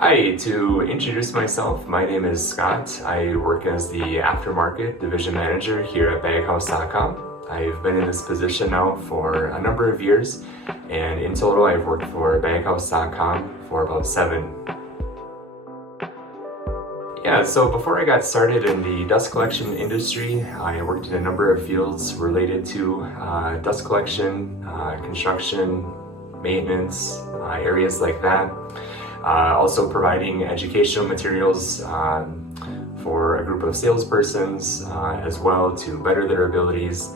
Hi, to introduce myself, my name is Scott. I work as the Aftermarket Division Manager here at Baghouse.com. I've been in this position now for a number of years, and in total I've worked for Baghouse.com for about 7. Yeah, so before I got started in the dust collection industry, I worked in a number of fields related to dust collection, construction, maintenance, areas like that. Also providing educational materials for a group of salespersons as well to better their abilities,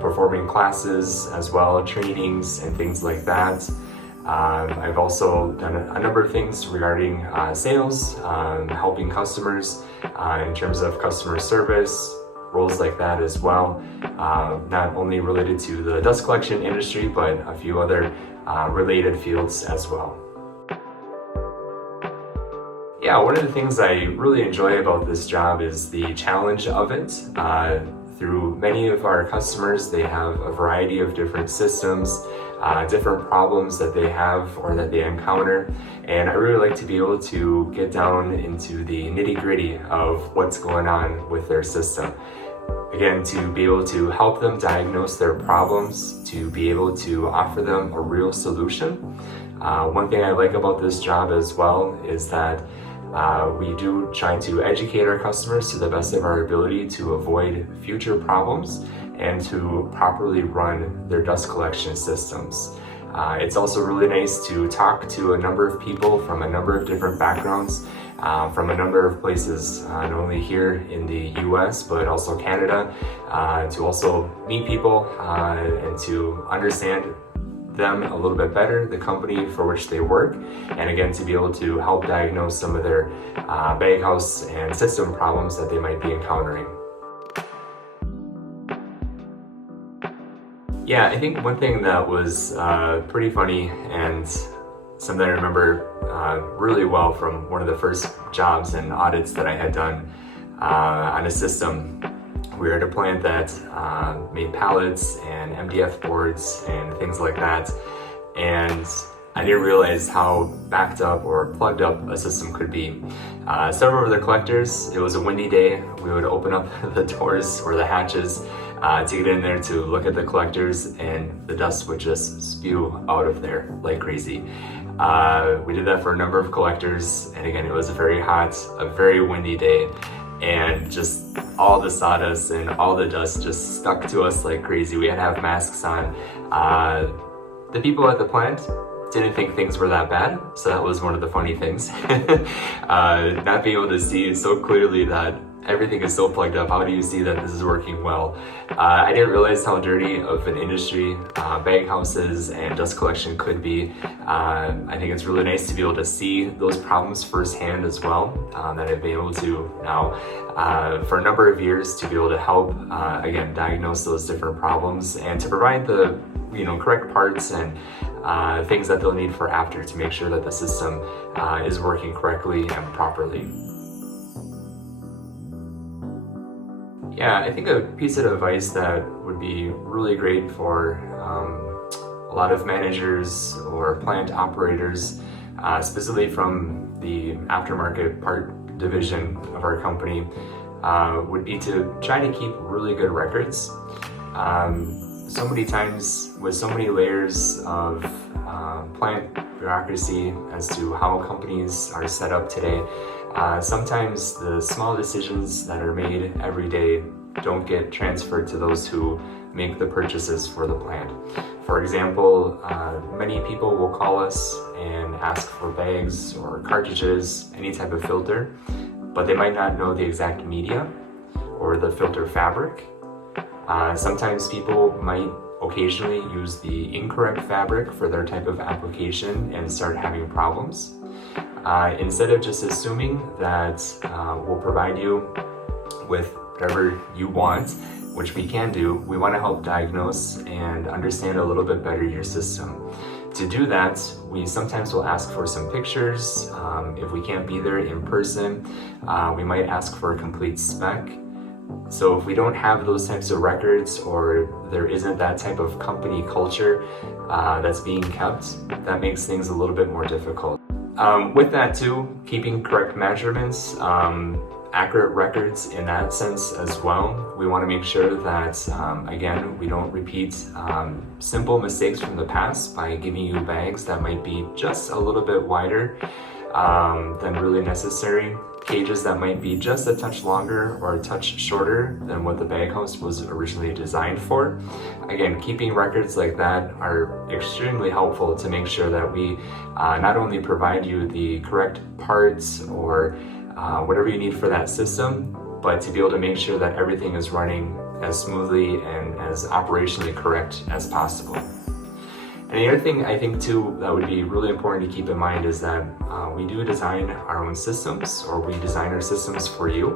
performing classes as well, trainings and things like that. I've also done a number of things regarding sales, helping customers in terms of customer service, roles like that as well, not only related to the dust collection industry, but a few other related fields as well. Yeah, one of the things I really enjoy about this job is the challenge of it. Through many of our customers, they have a variety of different systems, different problems that they have or that they encounter, and I really like to be able to get down into the nitty-gritty of what's going on with their system. Again, to be able to help them diagnose their problems, to be able to offer them a real solution. One thing I like about this job as well is that we do try to educate our customers to the best of our ability to avoid future problems and to properly run their dust collection systems. It's also really nice to talk to a number of people from a number of different backgrounds, from a number of places, not only here in the US, but also Canada, to also meet people and to understand them a little bit better, the company for which they work, and again to be able to help diagnose some of their baghouse and system problems that they might be encountering. Yeah, I think one thing that was pretty funny and something I remember really well from one of the first jobs and audits that I had done on a system. We were at a plant that made pallets and MDF boards and things like that, and I didn't realize how backed up or plugged up a system could be. Several of the collectors, it was a windy day, we would open up the doors or the hatches to get in there to look at the collectors, and the dust would just spew out of there like crazy. We did that for a number of collectors, and again, it was a very hot, a very windy day, and just all the sawdust and all the dust just stuck to us like crazy. We had to have masks on. The people at the plant didn't think things were that bad, so that was one of the funny things. Not being able to see so clearly that everything is so plugged up, how do you see that this is working well? I didn't realize how dirty of an industry baghouses and dust collection could be. I think it's really nice to be able to see those problems firsthand as well, that I've been able to now for a number of years to be able to help again diagnose those different problems and to provide the correct parts and things that they'll need for after to make sure that the system is working correctly and properly. Yeah, I think a piece of advice that would be really great for a lot of managers or plant operators, specifically from the aftermarket part division of our company, would be to try to keep really good records. So many times with so many layers of plant bureaucracy as to how companies are set up today, sometimes the small decisions that are made every day don't get transferred to those who make the purchases for the plant. For example, many people will call us and ask for bags or cartridges, any type of filter, but they might not know the exact media or the filter fabric. Sometimes people might occasionally use the incorrect fabric for their type of application and start having problems. Instead of just assuming that we'll provide you with whatever you want, which we can do, we want to help diagnose and understand a little bit better your system. To do that, we sometimes will ask for some pictures. If we can't be there in person, we might ask for a complete spec. So if we don't have those types of records, or there isn't that type of company culture that's being kept, that makes things a little bit more difficult. With that too, keeping correct measurements, accurate records in that sense as well. We want to make sure that, again, we don't repeat simple mistakes from the past by giving you bags that might be just a little bit wider than really necessary, cages that might be just a touch longer or a touch shorter than what the Baghouse was originally designed for. Again, keeping records like that are extremely helpful to make sure that we not only provide you the correct parts or whatever you need for that system, but to be able to make sure that everything is running as smoothly and as operationally correct as possible. And the other thing I think too that would be really important to keep in mind is that we do design our own systems, or we design our systems for you.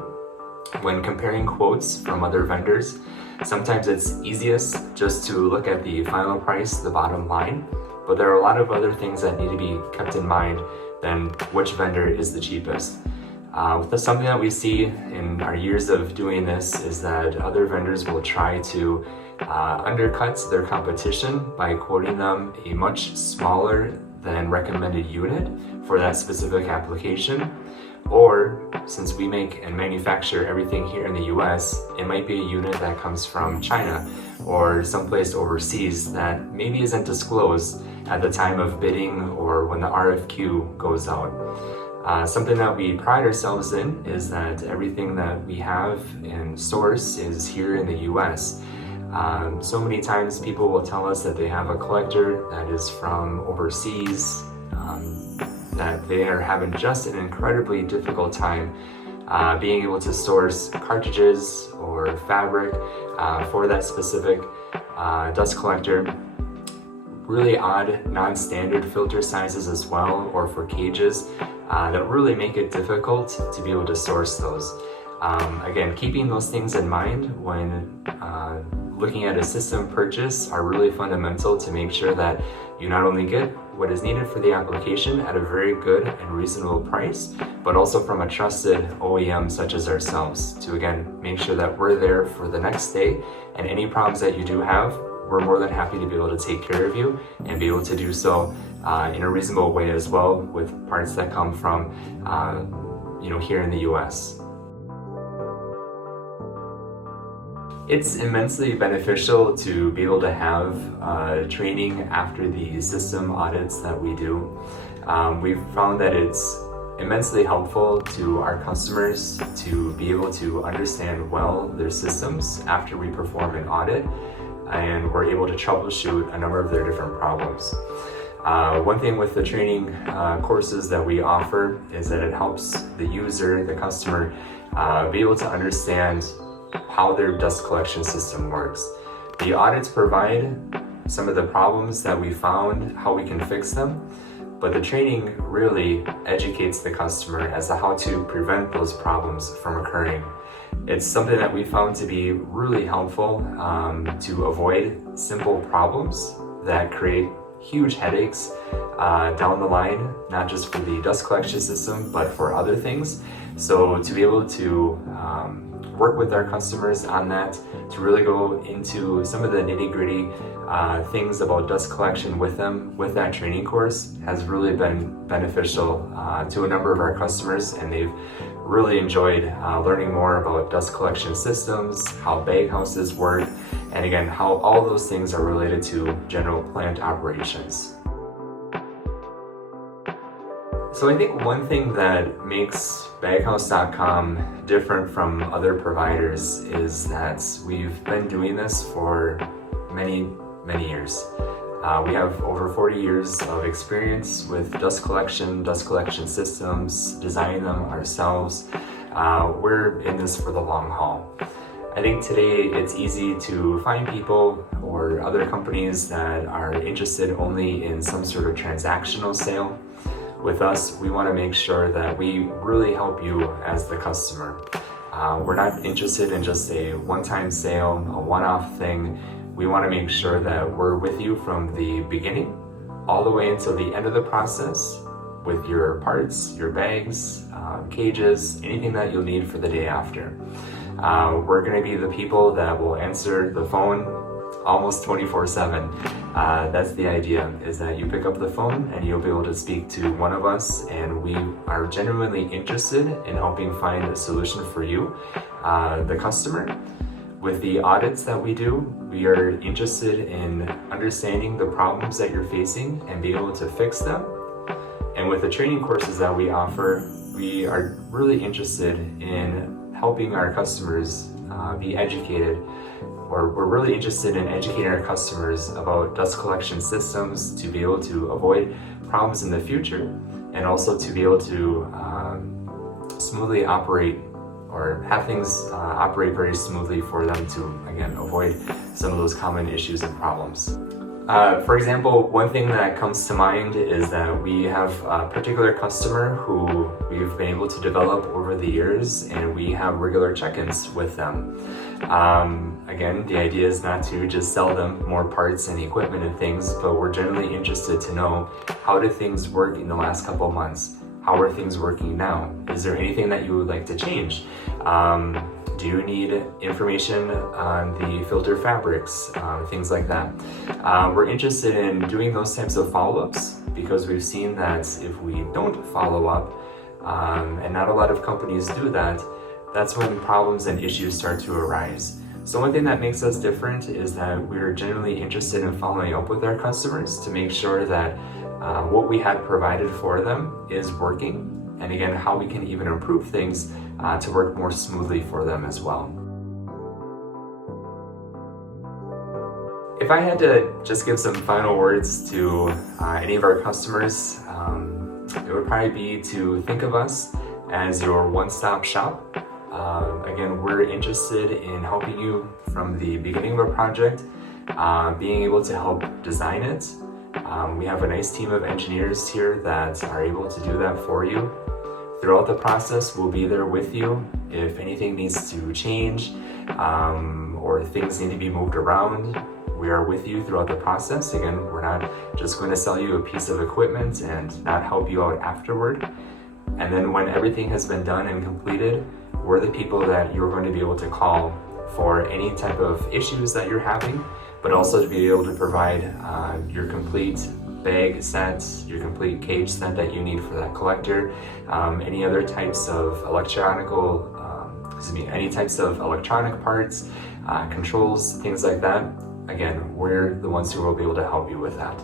When comparing quotes from other vendors, sometimes it's easiest just to look at the final price, the bottom line, but there are a lot of other things that need to be kept in mind than which vendor is the cheapest. Something that we see in our years of doing this is that other vendors will try to undercut their competition by quoting them a much smaller than recommended unit for that specific application. Or since we make and manufacture everything here in the US, it might be a unit that comes from China or someplace overseas that maybe isn't disclosed at the time of bidding or when the RFQ goes out. Something that we pride ourselves in is that everything that we have in source is here in the US. So many times people will tell us that they have a collector that is from overseas, that they are having just an incredibly difficult time being able to source cartridges or fabric for that specific dust collector. Really odd, non-standard filter sizes as well, or for cages that really make it difficult to be able to source those. Again, keeping those things in mind when looking at a system purchase are really fundamental to make sure that you not only get what is needed for the application at a very good and reasonable price, but also from a trusted OEM such as ourselves to, again, make sure that we're there for the next day, and any problems that you do have, we're more than happy to be able to take care of you and be able to do so in a reasonable way as well, with parts that come from here in the US. It's immensely beneficial to be able to have training after the system audits that we do. We've found that it's immensely helpful to our customers to be able to understand well their systems after we perform an audit, and we're able to troubleshoot a number of their different problems. One thing with the training courses that we offer is that it helps the user, the customer, be able to understand how their dust collection system works. The audits provide some of the problems that we found, how we can fix them, but the training really educates the customer as to how to prevent those problems from occurring. It's something that we found to be really helpful to avoid simple problems that create huge headaches down the line, not just for the dust collection system, but for other things. So to be able to work with our customers on that, to really go into some of the nitty-gritty things about dust collection with them with that training course has really been beneficial to a number of our customers, and they've really enjoyed learning more about dust collection systems, how baghouses work, and again, how all those things are related to general plant operations. So I think one thing that makes Baghouse.com different from other providers is that we've been doing this for many years. We have over 40 years of experience with dust collection systems, designing them ourselves. We're in this for the long haul. I think today it's easy to find people or other companies that are interested only in some sort of transactional sale. With us, we want to make sure that we really help you as the customer. We're not interested in just a one-time sale, a one-off thing. We want to make sure that we're with you from the beginning all the way until the end of the process with your parts, your bags, cages, anything that you'll need for the day after. We're going to be the people that will answer the phone almost 24/7. That's the idea, is that you pick up the phone and you'll be able to speak to one of us, and we are genuinely interested in helping find a solution for you, the customer. With the audits that we do, we are interested in understanding the problems that you're facing and being able to fix them. And with the training courses that we offer, we are really interested in helping our customers be educated, or we're really interested in educating our customers about dust collection systems to be able to avoid problems in the future, and also to be able to smoothly operate, or have things operate very smoothly for them to, again, avoid some of those common issues and problems. For example, one thing that comes to mind is that we have a particular customer who we've been able to develop over the years, and we have regular check-ins with them. Again, the idea is not to just sell them more parts and equipment and things, but we're generally interested to know, how did things work in the last couple of months? How are things working now? Is there anything that you would like to change? Do you need information on the filter fabrics, things like that? We're interested in doing those types of follow-ups, because we've seen that if we don't follow up, and not a lot of companies do that, that's when problems and issues start to arise. So one thing that makes us different is that we're genuinely interested in following up with our customers to make sure that what we had provided for them is working, and again, how we can even improve things to work more smoothly for them as well. If I had to just give some final words to any of our customers, it would probably be to think of us as your one-stop shop. Again, we're interested in helping you from the beginning of a project, being able to help design it. We have a nice team of engineers here that are able to do that for you. Throughout the process, we'll be there with you. If anything needs to change, or things need to be moved around, we are with you throughout the process. Again, we're not just going to sell you a piece of equipment and not help you out afterward. And then when everything has been done and completed, we're the people that you're going to be able to call for any type of issues that you're having, but also to be able to provide your complete bag set, your complete cage set that you need for that collector, any other types of any types of electronic parts, controls, things like that. Again, we're the ones who will be able to help you with that.